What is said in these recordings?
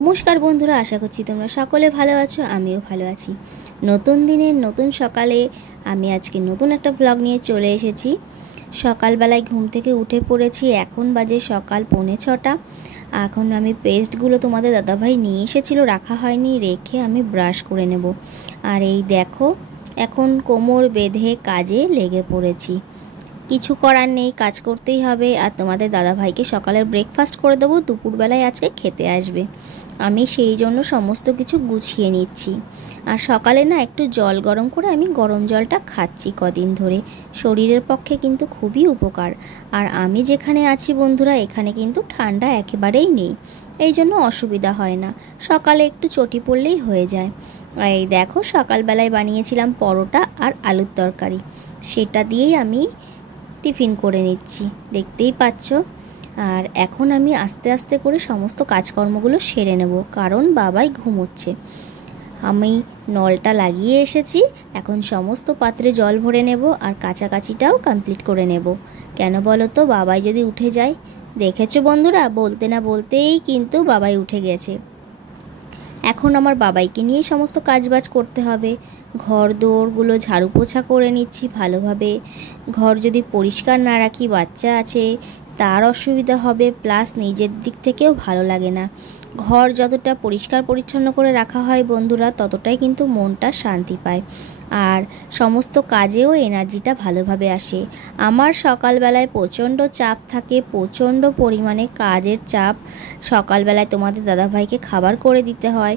নমস্কার বন্ধুরা, আশা করছি তোমরা সকলে ভালো আছো। আমিও ভালো আছি। নতুন দিনের নতুন সকালে আমি আজকে নতুন একটা ব্লগ নিয়ে চলে এসেছি। সকালবেলায় ঘুম থেকে উঠে পড়েছি। এখন বাজে সকাল 5:45। এখন আমি পেস্টগুলো তোমাদের দাদাভাই নিয়ে এসেছিলো, রাখা হয়নি, রেখে আমি ব্রাশ করে নেব। আর এই দেখো, এখন কোমর বেঁধে কাজে লেগে পড়েছি। কিছু করার নেই, কাজ করতেই হবে। আর তোমাদের দাদাভাইকে সকালের ব্রেকফাস্ট করে দেবো, দুপুরবেলায় আজকে খেতে আসবে। আমি সেই জন্য সমস্ত কিছু গুছিয়ে নিচ্ছি। আর সকালে না একটু জল গরম করে আমি গরম জলটা খাচ্ছি কদিন ধরে। শরীরের পক্ষে কিন্তু খুবই উপকার। আর আমি যেখানে আছি বন্ধুরা, এখানে কিন্তু ঠান্ডা একেবারেই নেই, এই জন্য অসুবিধা হয় না। সকালে একটু চটি পড়লেই হয়ে যায়। আর এই দেখো, সকালবেলায় বানিয়েছিলাম পরোটা আর আলুর তরকারি, সেটা দিয়েই আমি টিফিন করে নিচ্ছি, দেখতেই পাচ্ছ। আর এখন আমি আস্তে আস্তে করে সমস্ত কাজকর্মগুলো সেরে নেব, কারণ বাবাই ঘুমোচ্ছে। আমি নলটা লাগিয়ে এসেছি, এখন সমস্ত পাত্রে জল ভরে নেব আর কাচাকাচিটাও কমপ্লিট করে নেব। কেন বলো তো, বাবাই যদি উঠে যায়। দেখেছো বন্ধুরা, বলতে না বলতেই কিন্তু বাবাই উঠে গেছে। এখন আমার বাবাইকে নিয়েই সমস্ত কাজবাজ করতে হবে। ঘর দোরগুলো ঝাড়ু পোছা করে নিচ্ছি ভালোভাবে। ঘর যদি পরিষ্কার না রাখি, বাচ্চা আছে, তার অসুবিধা হবে, প্লাস নিজের দিক থেকেও ভালো লাগে না। ঘর যতটা পরিষ্কার পরিচ্ছন্ন করে রাখা হয় বন্ধুরা, ততটাই কিন্তু মনটা শান্তি পায়। আর সমস্ত কাজেও এনার্জিটা ভালোভাবে আসে। আমার সকালবেলায় প্রচণ্ড চাপ থাকে, প্রচণ্ড পরিমাণে কাজের চাপ। সকালবেলায় তোমাদের দাদাভাইকে খাবার করে দিতে হয়।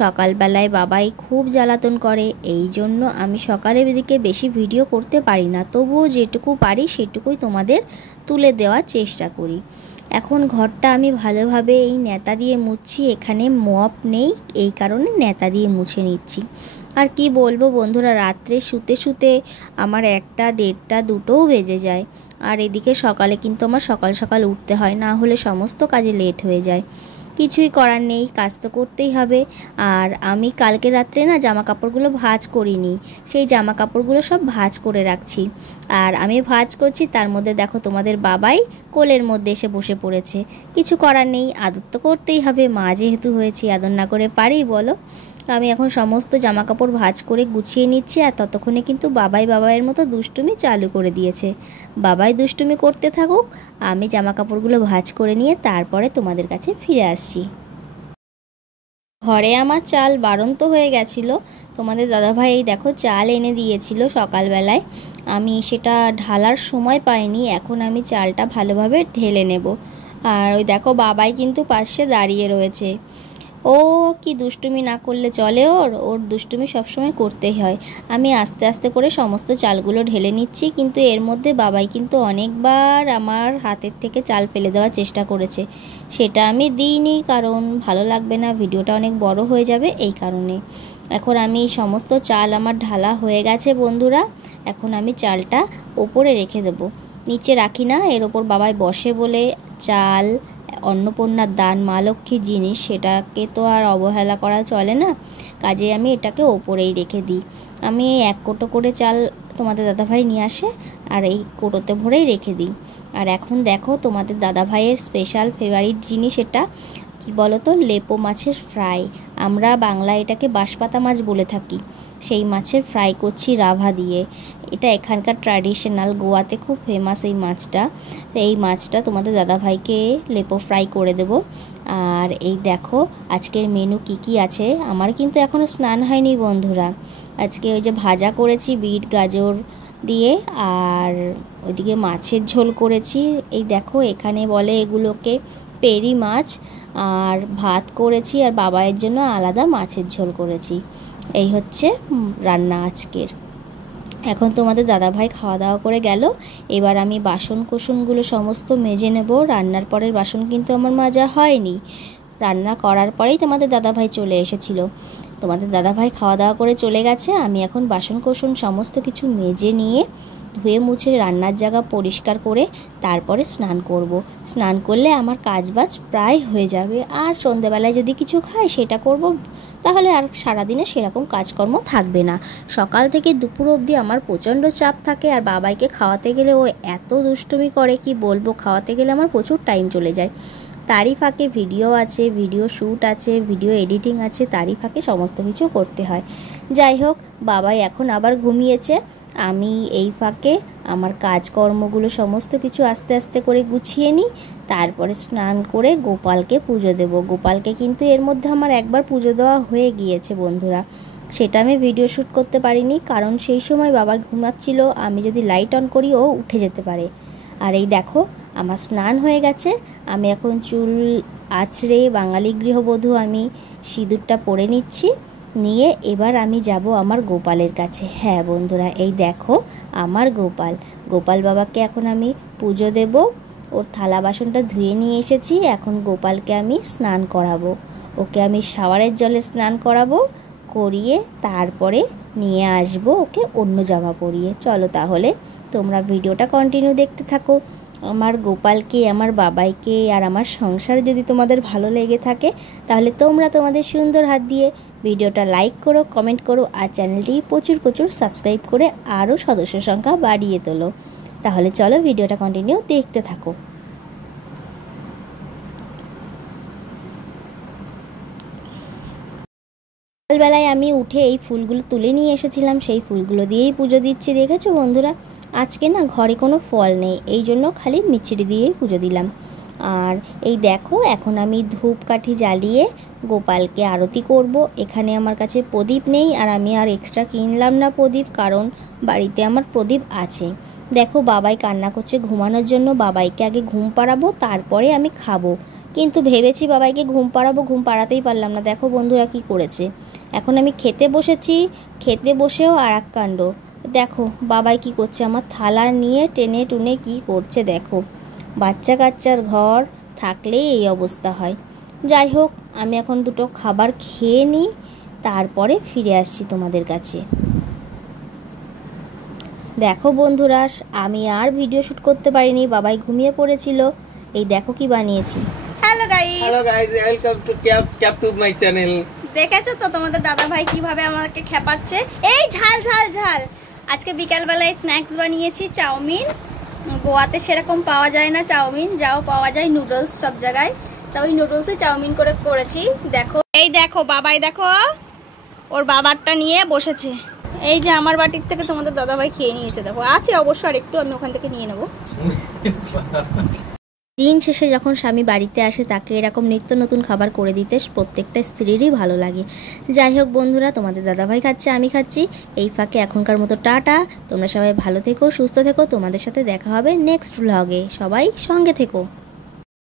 সকালবেলায় বাবাই খুব জ্বালাতন করে, এই জন্য আমি সকালের দিকে বেশি ভিডিও করতে পারি না। তবুও যেটুকু পারি সেটুকুই তোমাদের তুলে দেওয়ার চেষ্টা করি। এখন ঘরটা আমি ভালোভাবে এই ন্যাতা দিয়ে মুছছি। এখানে মপ নেই, এই কারণে ন্যাতা দিয়ে মুছে নিচ্ছি। আর কি বলবো বন্ধুরা, রাত্রে শুতে শুতে আমার 1টা, 1:30, 2টোও বেজে যায়। আর এদিকে সকালে কিন্তু আমার সকাল সকাল উঠতে হয়, না হলে সমস্ত কাজে লেট হয়ে যায়। কিছুই করার নেই, কাজ তো করতেই হবে। আর আমি কালকে রাত্রে না জামা কাপড়গুলো ভাঁজ করিনি, সেই জামা কাপড়গুলো সব ভাঁজ করে রাখছি। আর আমি ভাঁজ করছি, তার মধ্যে দেখো তোমাদের বাবাই কোলের মধ্যে এসে বসে পড়েছে। কিছু করার নেই, আদর তো করতেই হবে, মা যেহেতু হয়েছি, আদর না করে পারি বলো। আমি এখন সমস্ত জামা কাপড় ভাঁজ করে গুছিয়ে নিচ্ছি। আর ততক্ষণে কিন্তু বাবাইয়ের মতো দুষ্টুমি চালু করে দিয়েছে। বাবাই দুষ্টুমি করতে থাকুক, আমি জামা কাপড়গুলো ভাঁজ করে নিয়ে তারপরে তোমাদের কাছে ফিরে আসছি। ঘরে আমার চাল বাড়ন্ত হয়ে গেছিলো। তোমাদের দাদাভাই এই দেখো চাল এনে দিয়েছিল সকালবেলায়, আমি সেটা ঢালার সময় পাইনি। এখন আমি চালটা ভালোভাবে ঢেলে নেব। আর ওই দেখো বাবাই কিন্তু পাশে দাঁড়িয়ে রয়েছে। ও কি দুষ্টুমি না করলে চলে, ওর দুষ্টুমি সবসময় করতেই হয়। আমি আস্তে আস্তে করে সমস্ত চালগুলো ঢেলে নিচ্ছি, কিন্তু এর মধ্যে বাবাই কিন্তু অনেকবার আমার হাতের থেকে চাল ফেলে দেওয়ার চেষ্টা করেছে। সেটা আমি দিইনি, কারণ ভালো লাগবে না, ভিডিওটা অনেক বড় হয়ে যাবে, এই কারণে। এখন আমি সমস্ত চাল আমার ঢালা হয়ে গেছে বন্ধুরা। এখন আমি চালটা ওপরে রেখে দেবো, নিচে রাখি না। এর ওপর বাবাই বসে বলে চাল অন্নপূর্ণার দান, মা লক্ষ্মীর জিনিস, সেটাকে তো আর অবহেলা করা চলে না। কাজে আমি এটাকে ওপরেই রেখে দিই। আমি 1 কোটো করে চাল তোমাদের দাদাভাই নিয়ে আসে, আর এই কোটোতে ভরেই রেখে দিই। আর এখন দেখো তোমাদের দাদাভাইয়ের স্পেশাল ফেভারিট জিনিস, এটা কি বলো তো, লেপো মাছের ফ্রাই। আমরা বাংলায় এটাকে বাঁশপাতা মাছ বলে থাকি। সেই মাছের ফ্রাই করছি রাভা দিয়ে। এটা এখানকার ট্র্যাডিশনাল, গোয়াতে খুব ফেমাস এই মাছটা। তো এই মাছটা তোমাদের দাদাভাইকে লেপো ফ্রাই করে দেব। আর এই দেখো আজকের মেনু কি কি আছে। আমার কিন্তু এখনও স্নান হয়নি বন্ধুরা। আজকে ওই যে ভাজা করেছি বিট গাজর দিয়ে, আর ওইদিকে মাছের ঝোল করেছি। এই দেখো এখানে বলে এগুলোকে পেরি মাছ। আর ভাত করেছি, আর বাবাইয়ের জন্য আলাদা মাছের ঝোল করেছি। এই হচ্ছে রান্না আজকের। এখন তোমাদের দাদাভাই খাওয়া দাওয়া করে গেল। এবার আমি বাসন কোসনগুলো সমস্ত মেজে নেব। রান্নার পরের বাসন কিন্তু আমার মাজা হয়নি, রান্না করার পরেই তোমাদের দাদাভাই চলে এসেছিল। তোমাদের দাদাভাই খাওয়া দাওয়া করে চলে গেছে। আমি এখন বাসন কোসন সমস্ত কিছু মেজে নিয়ে ধুয়ে মুছে রান্নার জায়গা পরিষ্কার করে তারপরে স্নান করব। স্নান করলে আমার কাজবাজ প্রায় হয়ে যাবে। আর সন্ধেবেলায় যদি কিছু খাই সেটা করব, তাহলে আর সারাদিনে সেরকম কাজকর্ম থাকবে না। সকাল থেকে দুপুর অবধি আমার প্রচণ্ড চাপ থাকে। আর বাবাইকে খাওয়াতে গেলে ও এত দুষ্টুমি করে, কি বলবো, খাওয়াতে গেলে আমার প্রচুর টাইম চলে যায়। তারই ফাঁকে ভিডিও আছে, ভিডিও শ্যুট আছে, ভিডিও এডিটিং আছে, তারই ফাঁকে সমস্ত কিছু করতে হয়। যাই হোক, বাবাই এখন আবার ঘুমিয়েছে। আমি এই ফাঁকে আমার কাজকর্মগুলো সমস্ত কিছু আস্তে আস্তে করে গুছিয়ে নিই। তারপরে স্নান করে গোপালকে পুজো দেব। গোপালকে কিন্তু এর মধ্যে আমার একবার পুজো দেওয়া হয়ে গিয়েছে বন্ধুরা, সেটা আমি ভিডিও শ্যুট করতে পারিনি, কারণ সেই সময় বাবা ঘুমাচ্ছিল। আমি যদি লাইট অন করি ও উঠে যেতে পারে। আর এই দেখো, আমার স্নান হয়ে গেছে। আমি এখন চুল আঁচড়ে বাঙালি গৃহবধূ আমি সিঁদুরটা পরে নিচ্ছি। নিয়ে এবার আমি যাব আমার গোপালের কাছে। হ্যাঁ বন্ধুরা, এই দেখো আমার গোপাল বাবাকে এখন আমি পুজো দেব। ওর থালা বাসনটা ধুয়ে নিয়ে এসেছি। এখন গোপালকে আমি স্নান করাবো। ওকে আমি শাওয়ারের জলে স্নান করিয়ে তারপরে নিয়ে আসবো ওকে অন্য জামা পরিয়ে। চলো তাহলে তোমরা ভিডিওটা কন্টিনিউ দেখতে থাকো। আমার গোপালকে, আমার বাবাইকে আর আমার সংসার যদি তোমাদের ভালো লেগে থাকে, তাহলে তোমরা তোমাদের সুন্দর হাত দিয়ে ভিডিওটা লাইক করো, কমেন্ট করো, আর চ্যানেলটি প্রচুর সাবস্ক্রাইব করে আরও সদস্য সংখ্যা বাড়িয়ে তোলো। তাহলে চলো ভিডিওটা কন্টিনিউ দেখতে থাকো। সকালবেলায় আমি উঠে এই ফুলগুলো তুলে নিয়ে এসেছিলাম, সেই ফুলগুলো দিয়েই পুজো দিচ্ছি। দেখেছো বন্ধুরা, আজকে না ঘরে কোনো ফল নেই, এই জন্য খালি মিষ্টি দিয়েই পুজো দিলাম। আর এই দেখো, এখন আমি ধূপকাঠি জ্বালিয়ে গোপালকে আরতি করব। এখানে আমার কাছে প্রদীপ নেই, আর আমি আর এক্সট্রা কিনলাম না প্রদীপ, কারণ বাড়িতে আমার প্রদীপ আছে। দেখো বাবাই কান্না করছে ঘুমানোর জন্য। বাবাইকে আগে ঘুম পাড়াবো, তারপরে আমি খাবো। কিন্তু ভেবেছি বাবাইকে ঘুম পাড়াবো, ঘুম পাড়াতেই পারলাম না। দেখো বন্ধুরা কি করেছে। এখন আমি খেতে বসেছি, খেতে বসেও আর এক কাণ্ড। দেখো বাবাই কি করছে, আমার থালা নিয়ে টেনে টুনে কি করছে দেখো। বাচ্চা কাচ্চার ঘর থাকলেই এই অবস্থা হয়। যাই হোক, আমি এখন দুটো খাবার খেয়ে নিই, তারপরে ফিরে আসছি তোমাদের কাছে। দেখো বন্ধুরা, আমি আর ভিডিও শ্যুট করতে পারিনি, বাবাই ঘুমিয়ে পড়েছিল। এই দেখো কি বানিয়েছি। Hello guys, welcome to captive my channel. দেখেছো তো তোমাদের দাদা ভাই কিভাবে আমাকে খেপাচ্ছে। এই ঝাল ঝাল ঝাল। আজকে বিকালবেলায় স্ন্যাক্স বানিয়েছি, চাউমিন। গোয়াতে সেরকম পাওয়া যায় না চাউমিন, যাও পাওয়া যায় নুডলস সব জায়গায়, তা ওই নুডলসই চাউমিন করেছি। দেখো, এই দেখো বাবাই, দেখো ওর বাবারটা নিয়ে বসেছে। এই যে আমার বাটির থেকে তোমাদের দাদা ভাই খেয়ে নিয়েছে। দেখো আছে অবশ্য আর একটু, আমি ওখান থেকে নিয়ে নেবো। দিন শেষে যখন স্বামী বাড়িতে আসে, তাকে এরকম নিত্য নতুন খাবার করে দিতে প্রত্যেকটা স্ত্রীরই ভালো লাগে। যাই হোক বন্ধুরা, তোমাদের দাদাভাই খাচ্ছে, আমি খাচ্ছি। এই ফাঁকে এখনকার মতো টাটা। তোমরা সবাই ভালো থেকো, সুস্থ থেকো। তোমাদের সাথে দেখা হবে নেক্সট ব্লগে। সবাই সঙ্গে থেকো।